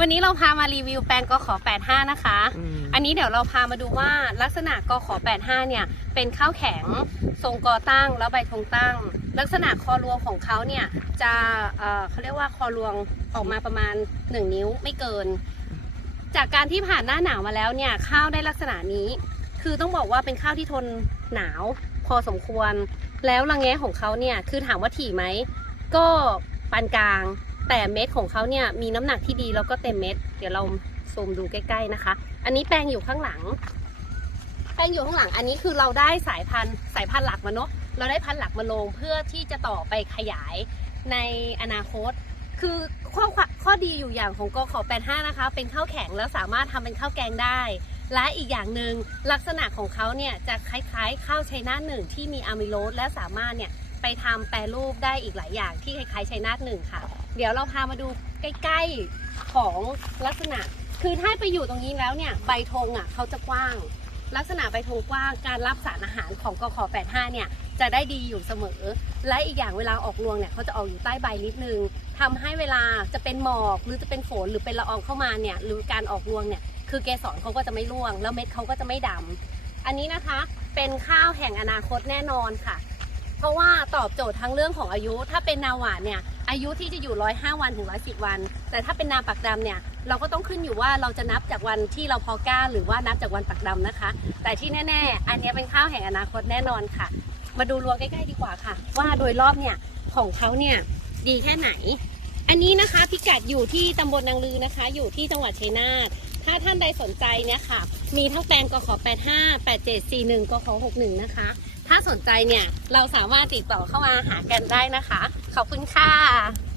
วันนี้เราพามารีวิวแปลงกขอ85 นะคะอืมอันนี้เดี๋ยวเราพามาดูว่าลักษณะกขอ85 เนี่ย เป็นข้าวแข็งทรงกอตั้งแล้วใบธงตั้ง ลักษณะคอรวงของเขาเนี่ยจะเอ่อเขาเรียกว่าคอรวงออกมาประมาณ 1 นิ้วไม่เกิน จากการที่ผ่านหน้าหนาวมาแล้วเนี่ยข้าวได้ลักษณะนี้ คือต้องบอกว่าเป็นข้าวที่ทนหนาวพอสมควร แล้วรังแงของเขาเนี่ยคือถามว่าถี่ไหมก็ปานกลาง แต่เม็ดของเขาเนี่ยมีน้ำหนักที่ดีแล้วก็เต็มเม็ด เดี๋ยวเราซูมดูใกล้ๆนะคะ อันนี้แปลงอยู่ข้างหลัง แปลงอยู่ข้างหลัง อันนี้คือเราได้สายพันธุ์สายพันธุ์หลักมาเนาะ เราได้พันธุ์หลักมาลงเพื่อที่จะต่อไปขยายในอนาคต คือข้อข้อดีอยู่อย่างของกขอ85นะคะ เป็นข้าวแข็งแล้วสามารถทำเป็นข้าวแกงได้ และอีกอย่างหนึ่งลักษณะของเขาเนี่ยจะคล้ายๆ ข้าวไชน่าหนึ่งที่มีอะมิโลสและสามารถเนี่ย ไปทำแปรรูปได้อีกหลายอย่างที่คล้ายๆไชน่าหนึ่งค่ะ เดี๋ยวเราพามาดูใกล้ๆของลักษณะ คือถ้าไปอยู่ตรงนี้แล้วเนี่ยใบธงอะเขาจะกว้าง ลักษณะใบธงกว้างการรับสารอาหารของกขอ85เนี่ยจะได้ดีอยู่เสมอ และอีกอย่างเวลาออกรวงเนี่ยเขาจะออกอยู่ใต้ใบนิดนึงทำให้เวลาจะเป็นหมอกหรือจะเป็นฝนหรือเป็นละอองเข้ามาเนี่ยหรือการออกรวงเนี่ยคือเกสรเขาก็จะไม่ร่วง แล้วเม็ดเขาก็จะไม่ดำอันนี้นะคะเป็นข้าวแห่งอนาคตแน่นอนค่ะ ราะว่าตอบโจทย์ทั้งเรื่องของอายุ ถ้าเป็นนาหวานเนี่ยอายุที่จะอยู่105วันถึง110วัน แต่ถ้าเป็นนาปักดำเนี่ยเราก็ต้องขึ้นอยู่ว่าเราจะนับจากวันที่เราพอก้าหรือว่านับจากวันปักดำนะคะ แต่ที่แน่ ๆ อันนี้เป็นข้าวแห่งอนาคตแน่นอนค่ะ มาดูรวงใกล้ๆดีกว่าค่ะ ว่าโดยรอบเนี่ยของเขาเนี่ยดีแค่ไหน อันนี้นะคะพิกัดอยู่ที่ตำบลนางลือนะคะ อยู่ที่จังหวัดชัยนาท ถ้าท่านใดสนใจเนี่ยค่ะ มีทั้งแปลงกขอ85 8741กขอ61 นะคะ ถ้าสนใจเนี่ยเราสามารถติดต่อเข้ามาหากันได้นะคะ ขอบคุณค่ะ